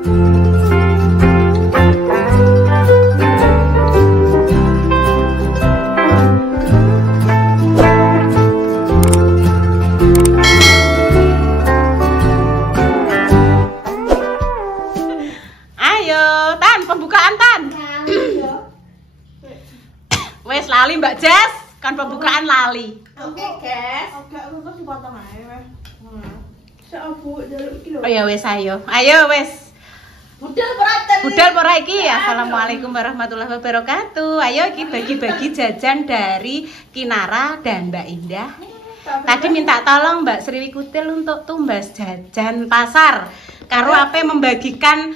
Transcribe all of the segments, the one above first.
Wes lali Mbak Jess, kan pembukaan lali. Oke, guys. Oke, aku kok dipotong ae wes. Seabu jaluk iki lho. Oh ya wes ayo. Ayo wes. Budal peraten. Budal pora iki. Assalamualaikum warahmatullahi wabarakatuh. Ayo iki bagi-bagi jajan dari Kinara dan Mbak Indah. Tadi minta tolong Mbak Sriwi Kutil untuk tumbas jajan pasar. Karo ape membagikan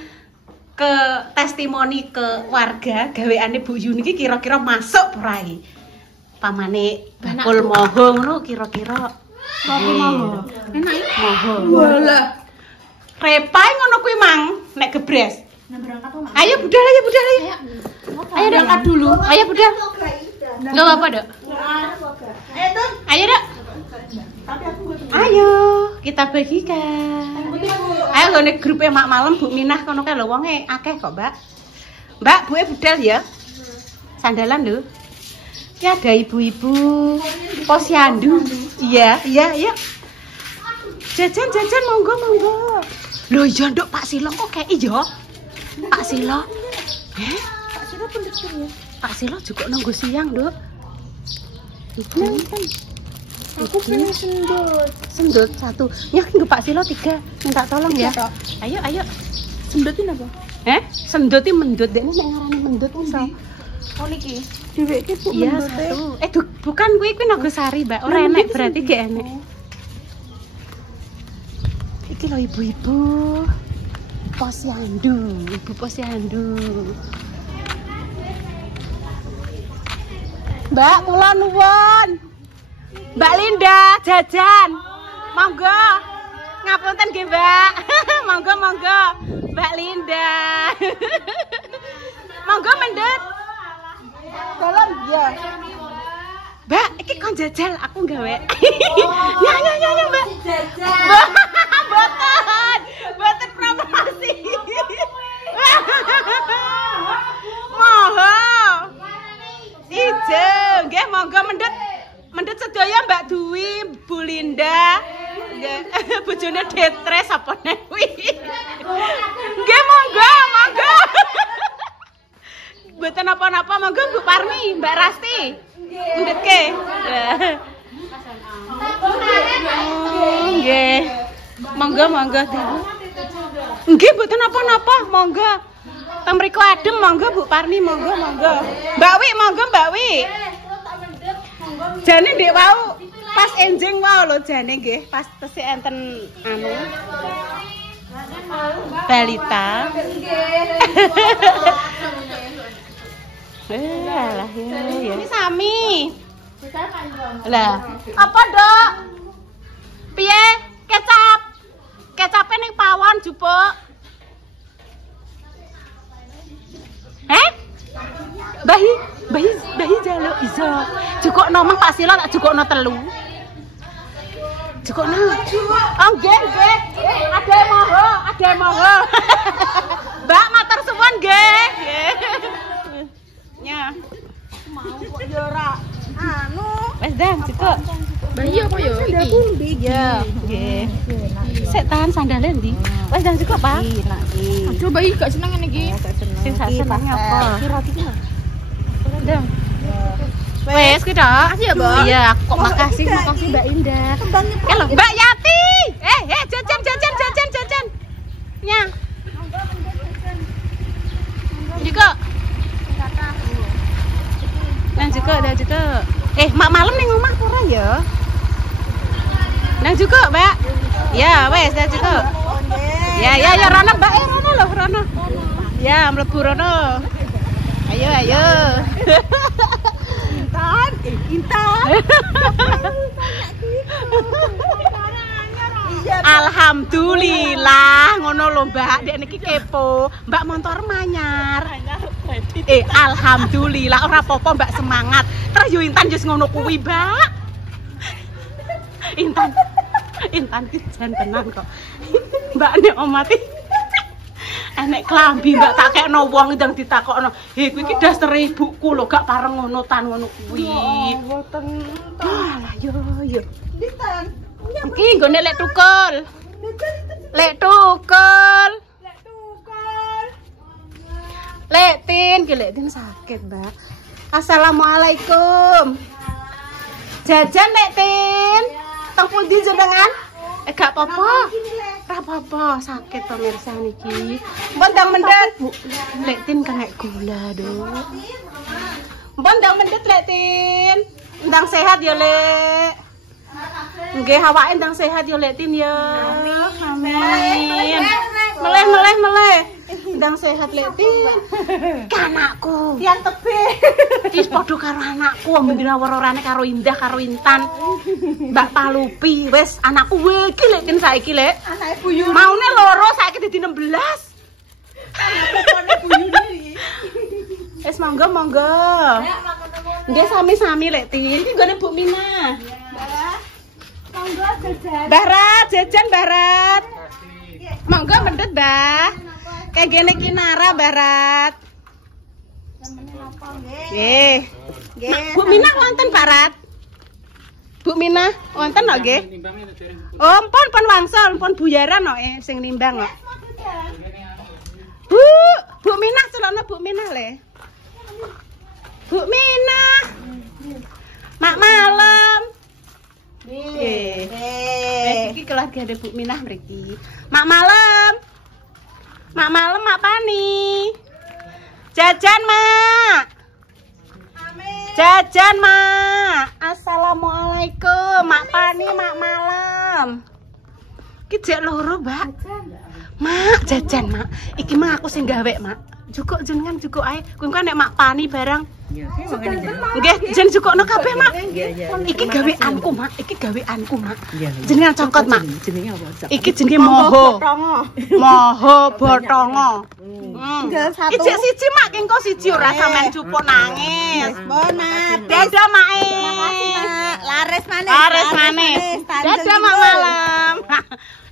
ke testimoni ke warga gaweane Bu Yuni iki kira-kira masuk prai. Pamane bakul moho ngono kira-kira. Moho. Enak moho. Walah. Repai ngono kuwi Mang, nek gebres. Nah, berangkat Mang. Ayo budal ayo budal ayo. Ayo berangkat dulu. Ayo budal. Enggak apa-apa, Dok. Ayo, Tun. Ayo, Dok. Tapi aku enggak. Ayo, kita bagikan. Ayo ngene grupe mak malam Bu Minah kono kae lho wonge akeh kok, Mbak. Mbak, buke budal ya. Sandalan lho. Ki ada ibu-ibu posyandu. Iya, iya, iya. Jajan monggo. Lho iya Nduk Pak Silo kok kayak iya. Pak Silo. Pak Silo pendekir ya. Pak Silo juga nunggu siang, Nduk. Aku pengen Sendut satu. Ya nggo Pak Silo 3. Minta tolong ya. Ayo. sendutin apa? Senduti mendut dekne nek ngarani mendut iso. Oh niki. Dheweke Bu Iya, mendute. satu. Bukan kuwi Nogosari, Mbak. Ora enek berarti gak enek. Iki lho ibu-ibu posyandu, ibu posyandu. Mbak, kula nuwun. Mbak Linda jajan. Monggo. Ngapunten nggih, Mbak. Monggo. Mbak Linda. Monggo mendhet. Tolong ya. Mbak, iki kon jajal aku gawe. Ya, Mbak. Jajan. Boten promosi. Moho. Ijo, nggih monggo mendhet sedaya Mbak Dwi, Bu Linda. Nggih, bojone Detres apa nek kuwi. Nggih monggo. Mboten apa-apa, monggo Bu Parmi, Mbak Rasti. Mendhetke. Nggih. Monggo. Nggih, mboten apa-apa, monggo. Teng mriku adem, monggo Bu Parmi, monggo. Mbak Wi, monggo Mbak Wi. Jane ndek wau pas enjing wau lho jane nggih, pas tesih enten anu. Balita. Alah ya. Ini sami. Lah, apa, Dok? Piye? Kecap. Kecape ning pawon jupuk. Bahi jaluk iso. Cukokno Mang Pak Silo tak cukokno 3. Cukokno. Oh nggih. Ada moho. Mbak matur suwun nggih. Nya. Mau kok yo ora. Anu. Wes dan cukup. Bayi apa yo iki? Ya, nggih. Sik tahan sandale ndi? Wes dan cukup, Pak. Aduh bayi gak seneng ngene iki. Sing sak seneng apa? Kira iki mah. Ndang. Wes ki, Dok. Makasih ya, Mbak. Iya, aku kok makasih Mbak Indah. Halo, Mbak Yati. Jajan. Nya. Juga. Nang juga. Mak malam ning omah ora ya? Nang juga, Mbak. Ya, wes dah juga. Ya, rono Mbak, rono lho, rono. Ya, mlebu rono. Ayo. Intan. Alhamdulillah ngono lho Mbak, dek niki kepo. Mbak montor manyar. Alhamdulillah ora apa-apa Mbak, semangat. Terus yo Intan jus ngono kuwi, Mbak. Intan ki jan tenan kok. Mbak nek omati nek klambi Mbak tak kekno wong ndang ditakokno. He kuwi iki dasar ibuku lho gak pareng ngono tan ngono kuwi. Mboten. Alah yo. Ditan. Iki nggone lek tukul. Lek tukul. Lek tin sakit, Mbak. Assalamualaikum. Jajan Lek tin. Teng pundi jenengan? Gak apa-apa. Ora apa-apa, sakit pemirsa niki. Mbon ndang mendet, Bu. Lek tin kena gula, Dok. Mbon ndang mendet Lek tin. Ndang sehat ya, Lek. Nggih, awake ndang sehat ya Lek tin ya. Amin. Meleh. Ndang sehat Lek tin. Kanakku. Yang tebe. Iki padha karo anakku, mendina werorane karo Indah karo Intan. Mbak Palupi, wis anakku iki Lek tin saiki Lek. Anake buyune. Maune loro saiki dadi 16. Anake buyune iki. Wis monggo. Nggih sami-sami Lek tin. Iki nggone Bu Mina. Monggo jajan. Barat, jajan Barat. Monggo mendet, Mbah. Kayak gini Kinara Barat. Nggih. Bu Mina wonten Barat. Bu Mina wonten kok nggih? Oh, pon wangsul, pon buyaran kok sing nimbang kok. Bu Mina celana Bu Mina le. Bu Mina. Mak malam. Iki keluarga ada Bu Minah mriki. Mak malam, Mak Pani. Jajan, Mak. Jajan, Mak. Assalamualaikum, Mak Pani, Mak malam. Iki jek loro, Mbak. Mak, jajan, Mak. Iki Mak aku sing gawe, Mak. Jukuk jenengan jukuk ae. Kuwi kan nek Mak Pani barang. Nggih, jen jukukno kabeh, Mak. Iki gaweanku, Mak. Jenengan cokot, Mak. Jenenge apa? Iki jenenge moho. Moho botongo. Iki jek siji, Mak. Engko siji ora sampean cupuk nangis. Bon, Mak. Dadah, Mak. Makasih, Mak. Laris manis. Dadah, Mak malam.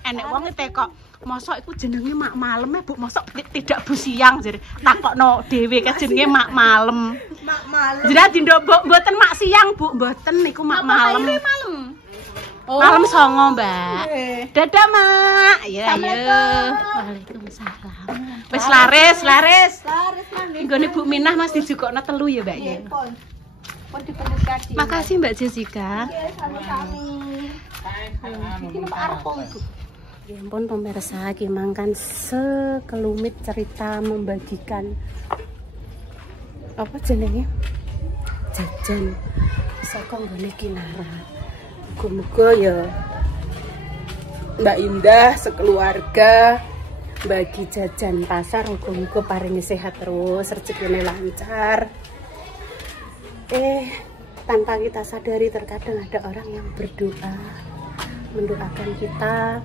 Enek wong tekok mosok iku jenenge Mak Malem Bu, mosok tidak Bu Siang jare takokno dhewe ka jenenge Mak Malem. Mak Malem. Jenenge dindo mboten Mak Siang Bu, mboten niku Mak Malem. Malem songo, Mbak. Dadah, Mak. Ya, Waalaikumsalam. Wis laris. Laris manis. Nggone Bu Minah Mas dijukokno telu ya, Mbak ya. Pon dipendhekati. Makasih Mbak Jessica. Sami-sami. Ini arep Bu. Ya ampun pemirsa, kimangkan sekelumit cerita membagikan apa jenenge jajan saka nggone Kinara. Muga-muga ya Mbak Indah sekeluarga bagi jajan pasar, muga-muga paringi sehat terus, rezekine lancar. Tanpa kita sadari terkadang ada orang yang berdoa mendoakan kita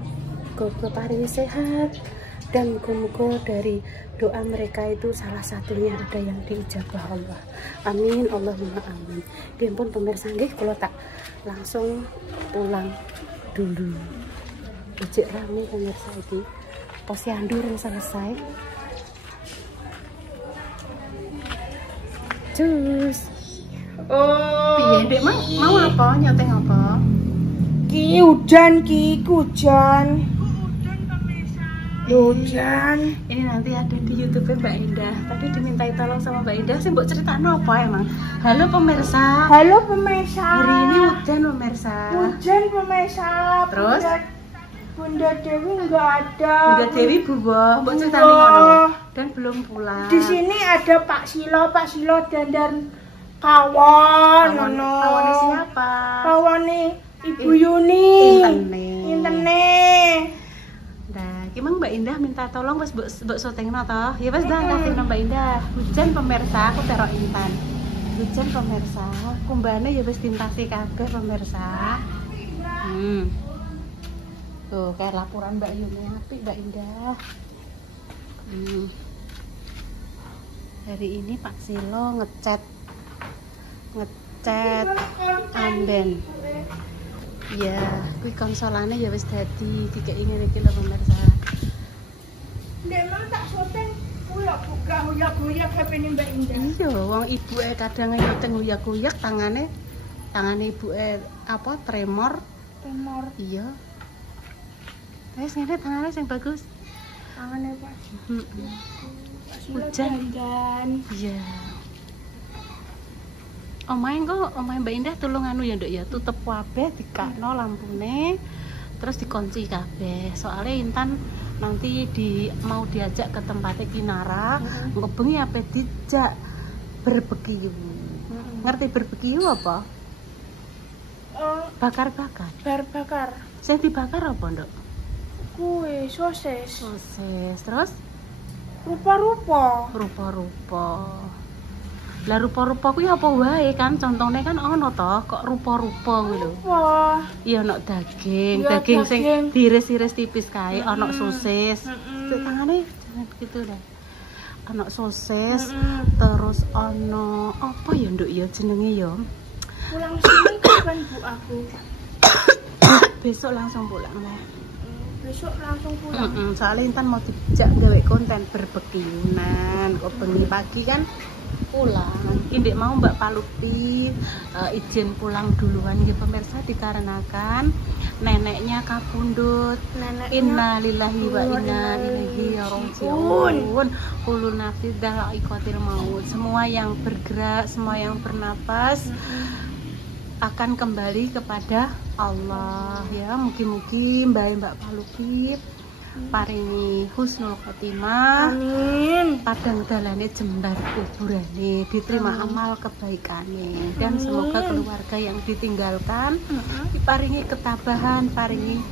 muga paringi sehat, dan muga-muga dari doa mereka itu salah satunya ada yang diijabah Allah. Amin, Allahumma amin. Diampun pemirsa nggih, kalau tak langsung pulang dulu. Ijek rame pemirsa iki. Posyandu yang selesai. Cus. Piye, Dek? Mau apa? Nyoteng apa? Ki hujan. Hujan. Ini nanti ada di YouTube Mbak Indah. Tadi dimintai tolong sama Mbak Indah. Sih mbok ceritakno apa emang? Halo pemirsa. Halo pemirsa. Hari ini hujan pemirsa. Terus? Bunda Dewi nggak ada. Bunda Dewi bubuh. Mbok ceritani ngono. Dan belum pulang. Di sini ada Pak Silo dan kawan. Kawannya siapa? Kawannya Ibu Yuni. Intene. Emang Mbak Indah minta tolong wis mbok syutingno toh. Ya wis dah kasihno Mbak Indah. Hujan pemirsa, aku terok Intan. Hujan pemirsa, kumbane ya wis tintasi kabeh pemirsa. Tuh kayak laporan Mbak Yuni apik Mbak Indah. Hari ini Pak Silo ngecat amben. Ya, kuwi konsolane ya wis dadi dikeki ngene iki lho pemirsa. Ndek mau tak syuting lak buka hoyak-hoyak HP-ne Mbak Indah. Iya, wong ibuke kadang ngiteng uyak-uyak tangane ibuke apa tremor. Iya. Wes ngene tangane sing bagus. Tangane Pak. Hujan. Iya. Omahe Mbak Indah tulung anu ya, Nduk ya, tutup kabeh, dikakno lampune. Terus dikunci kabeh. Soalnya Intan nanti mau diajak ke tempatnya Kinara, ngebengi apa dijak barbeque. Ngerti barbeque apa? Bakar-bakar. Bakar. Sing dibakar apa, Nduk? Kue sosis. Terus Rupa-rupa. Lah rupa-rupa kuwi apa wae kan contone kan ono toh kok rupa-rupa kuwi lho. Wah. Iya ono daging, Ya, daging sing daging. diiris-iris tipis kae, ono sosis. Tangane jangan gitu dah. Ono sosis, terus ono apa ya Nduk ya jenenge ya? Pulang sini kapan Bu aku? Besok langsung pulang lah. Besok langsung pulang. Soalnya Intan mau dijak gawe konten berbekiunan, kok bengi pagi kan pulang. Ini mau Mbak Palupi izin pulang duluan ya pemirsa dikarenakan neneknya kapundhut. Innalillahi wa inna ilaihi raji'un. Kullu nafsin dha'iqatul maut. Semua yang bergerak, semua yang bernapas akan kembali kepada Allah ya. Mugi-mugi Mbak Palupi paringi husnul khotimah. Amin. Padang dalane jembar kuburane, diterima amal kebaikane, dan semoga keluarga yang ditinggalkan diparingi ketabahan, paringi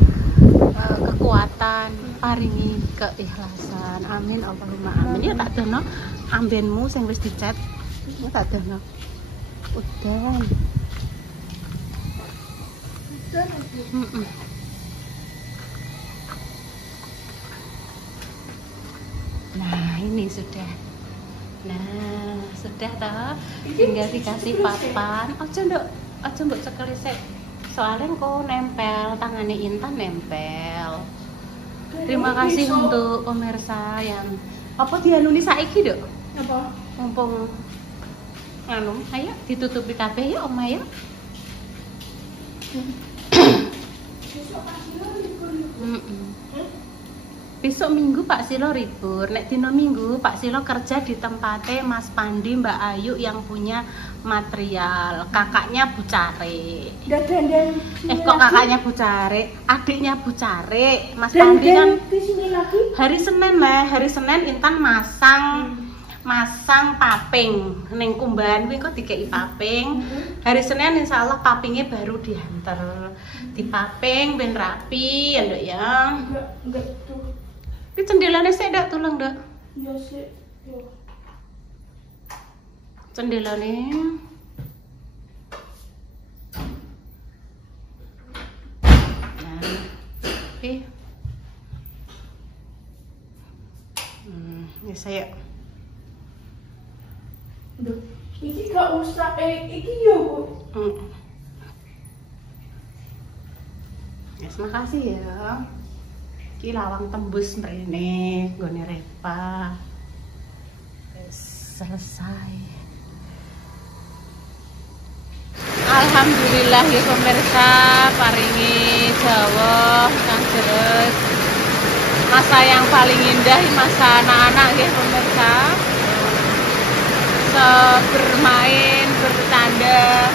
kekuatan, paringi keikhlasan. Amin Allahumma amin. Ya tak dono ambenmu sing wis dicet. Ya tak dono. Udan. Nah ini sudah. Nah sudah toh. Tinggal dikasih papan. Aja mbok cekeli sik. Soalnya kok nempel tangannya Intan nempel. Terima kasih untuk pemirsa yang apa dianuni saiki Dok. Apa? Mumpung anu, ayo ditutupi kabeh ya Oma ya. Besok Minggu Pak Silo libur. Nek dino Minggu Pak Silo kerja di tempatnya Mas Pandi Mbak Ayu yang punya material. Kakaknya Bu Care. Kok kakaknya Bu Care? Adiknya Bu Care. Mas Pandi kan di sini lagi. hari Senin Intan masang paping ning kumbahan kuwi kok dikeki paping. Hari Senin insyaallah papingnya baru diantar. Dipaping ben rapi ya Nduk ya. Enggak tuh. Ki cendelane sik ndak tulung Nduk. Ya sik. Yo. Cendelane. Nah. Oke. Ya saya. Duh, iki gak usah iki yo, Bu. Ya, terima kasih ya. Ki lawang tembus mrene nggone Repa. Wis selesai. Alhamdulillah ya pemirsa, paringi Jawa kang deres. Masa yang paling indah masa anak-anak ya pemirsa. Bermain, bercanda,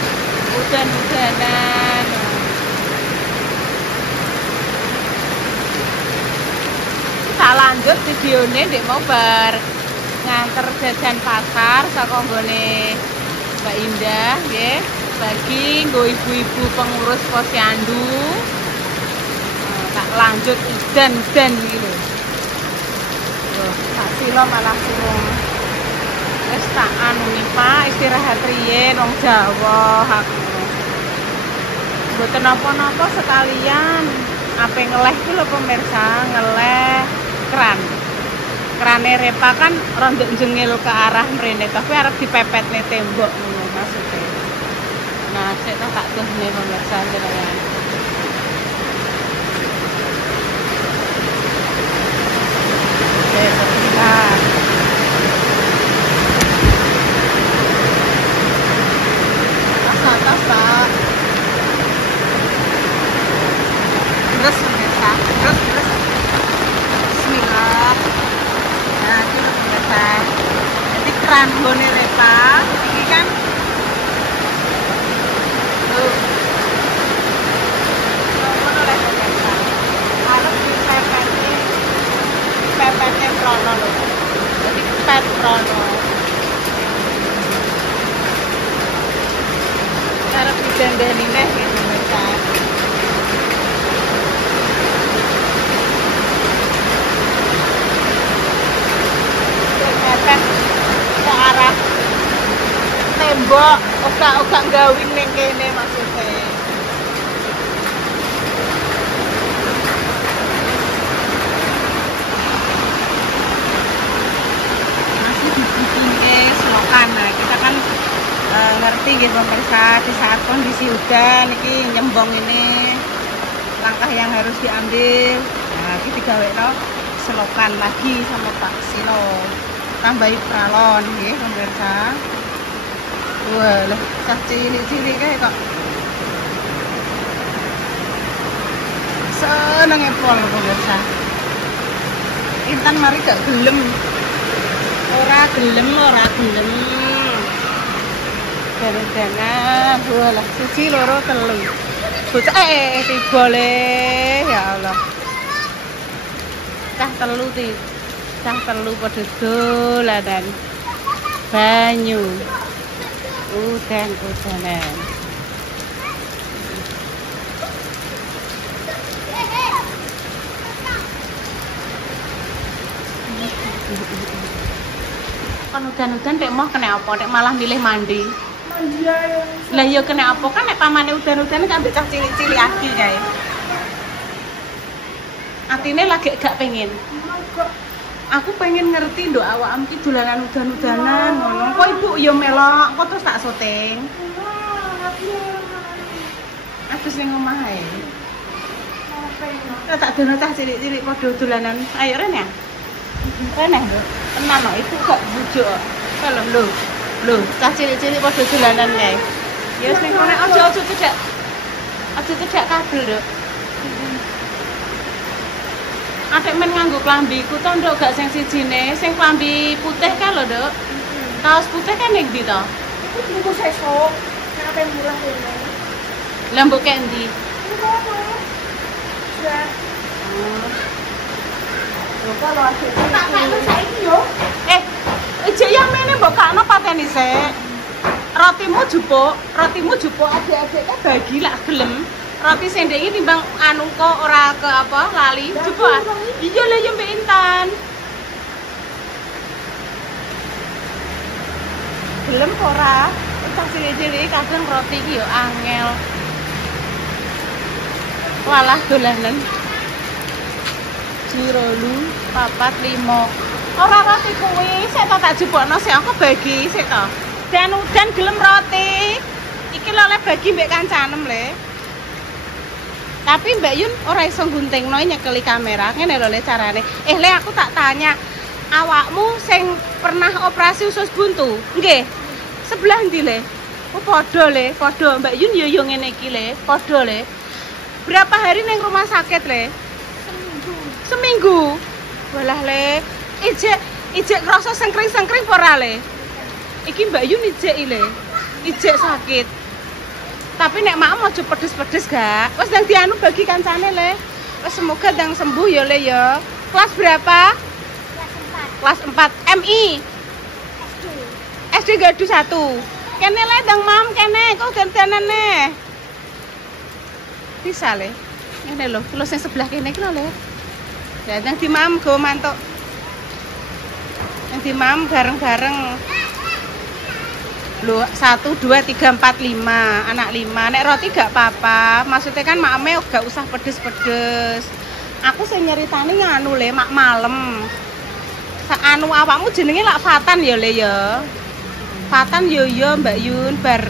hujan-hujanan. Kita lanjut videonya dek mau bar nganter jajan pasar saka nggone Mbak Indah nggih, bagi nggo ibu-ibu pengurus posyandu. Tak lanjut udan-udan iki lho. Loh, Pak Silo malah kurung. Wis tak anu nih Pak, istirahat riyen wong Jawa aku. Mboten napa-napa sekalian ape ngeleh ku lho pemirsa, ngeleh krane Repa kan rondok jengil ke arah mrene tapi arep dipepetne tembok ngono maksudnya. Nah, sik tak tuhne pemirsa jenengan. Sebentar. Pemirsa nggone Repa iki kan ngono lho pemirsa. Arep dipepeti prono lho. Jadi pet prono. Arep dijendeni neh gitu pemirsa. Ke arah tembok, oka gawing ning kene maksudnya. Masih dibikin selokan. Nah, kita kan ngerti gitu pemirsa, di saat kondisi hujan ini nyembong ini langkah yang harus diambil. Nah, ini digawekno selokan lagi sama Pak Silo. Tambahi pralon nggih pemirsa. Wah, lho cah cilik-cilik kae kok. Senenge pol pemirsa. Intan mari gak gelem. Ora gelem. Gara-gara wah lah siji loro telu. Bocah tiba le ya Allah. Cah telu padha dolanan banyu udan-udanan. Kan udan-udan nek mau kena apa nek malah milih mandi. Lah ya kena apa kan nek pamane udan-udan kan becah cilik-cilik ati kae. Atine lagi gak pengen. Aku pengen ngerti nduk awakmu ki dolanan udan-udanan ngono. Kok ibu ya melok, kok terus tak syuting. Aku sing omah ae. Tak dono cah cilik-cilik padha dolanan. Ayo Ren ya. Ren ya. Tenan kok ibu gak bujuk kok. Lho, cah cilik-cilik padha dolanan kae. Ya wis ning kene aja cedak. Aja cedak kabel, Nduk. Adek men nganggo klambiku to nduk gak sing sijine, sing klambi putih kan lho, Nduk. Kaos putih kan ning ndi to? Iku tuku sesuk. Nek ape mulah rene. Lah mbok kek ndi? Ya. Lho kalau asik tak kakno saiki yo. Ijek yang mene mbok kakno pateni sik. Rotimu jupuk adik-adiknya bagi lak gelem. Roti sendek iki timbang anu kok ora ke apa lali jupuk. Iya lho yo Mbak Intan. Gelem ora? Entah cilik-cilik kadang roti iki yo angel. Walah dolanan. Jirolu 4 5. Ora roti kuwi, sik tak jupukno sik aku bagi sik to. Dan udan gelem roti. Iki lho le bagi mbek kancanem le. Tapi Mbak Yun ora iso guntingno nyekeli kamera. Ngene lho le carane. Le aku tak tanya, awakmu sing pernah operasi usus buntu? Nggih. Sebelah ndi le? Oh padha le, padha Mbak Yun yo ngene iki le, padha le. Berapa hari ning rumah sakit le? Seminggu. Walah le, ijek krasa sengkring-sengkring ora le? Iki Mbak Yun ijek le. Ijek sakit. Tapi nek mak aja pedes-pedes gak. Wes ndang dianu bagi kancane le. Wes semoga ndang sembuh ya le ya. Kelas berapa? Kelas 4. MI. SD Gardu 1. Kene le ndang mam kene kok dandanane. Bisa le. Ngene lho, kalau sing sebelah kene iki lho le. Ya ndang di mam go mantuk. Ndang di mam bareng-bareng. Loh, 1, 2, 3, 4, 5 anak 5. Nek roti gak apa-apa. Maksudnya kan makme gak usah pedes-pedes. Aku sing nyeritani nganu le mak malem. Anu awakmu jenenge lak Fatan ya le ya. Fatan yo Mbak Yun bar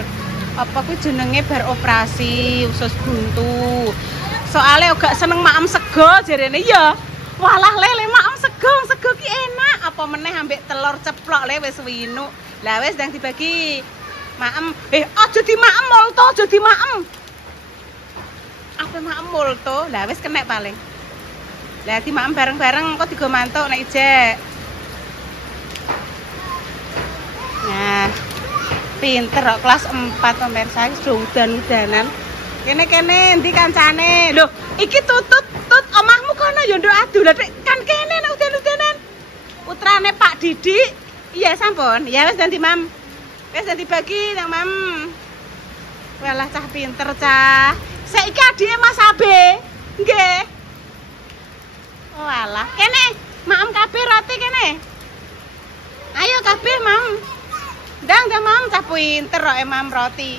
apa kuwi jenenge bar operasi usus buntu. Soale gak seneng maem sego jarene ya. Walah le maem sego ki enak. Apa meneh ambek telur ceplok le wis winu. Lah wis ndang dibagi. Maem. Aja di maem molto, aja di maem. Apa maem molto? Lah wis kenek paling. Lah di maem bareng-bareng kok digo mantuk nek ijek. Nah, pinter kok kelas 4 pemirsa sudah udan-udanan. Kene endi kancane? Lho, iki tut omahmu kono ya nduk adu. Lah kan kene nek udan-udanan. Putrane Pak Didik. Iya sampun. Ya wis ganti Mam. Wis ganti bagi nang Mam. Walah cah pinter cah. Saiki adike Mas Abe. Nggih. Oh alah. Kene, Mam kabeh roti kene. Ayo kabeh Mam. Ndang Mam cah pinter kok Mam roti.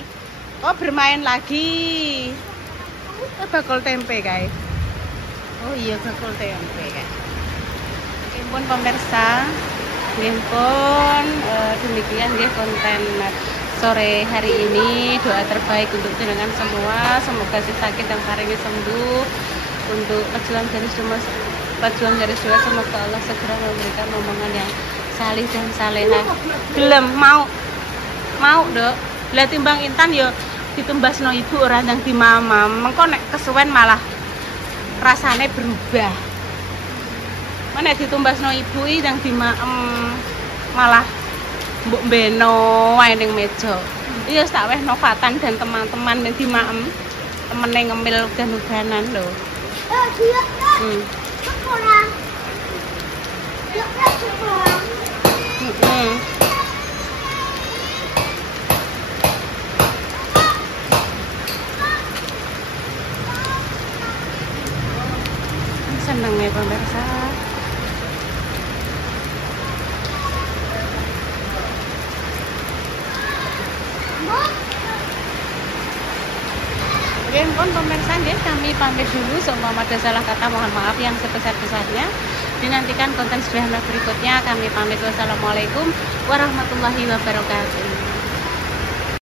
Oh bermain lagi. Bakul tempe guys. Oh iya bakul tempe guys. Oke pun pemirsa, nggih pun demikian nggih konten sore hari ini. Doa terbaik untuk jenengan semua, semoga si sakit yang paringi sembuh. Untuk pejuang garis dua semoga Allah segera memberikan momongan yang salih dan salehah. Gelem mau Dok. Lah timbang Intan yo ditumbasno ibu ora ndang di mama. Mengko nek kesuwen malah rasane berubah. Mana ditumbasno ibu iki ndang di malah mbok beno wae ning meja. Iya tak weh Novatan dan teman-teman ning di maem temene ngemil udan-udanan lho. Sekolah. Seneng ya pemirsa. Oke, pun pemirsa nggih kami pamit dulu. Seumpama ada salah kata mohon maaf yang sebesar-besarnya. Dinantikan konten sederhana berikutnya. Kami pamit. Wassalamualaikum warahmatullahi wabarakatuh.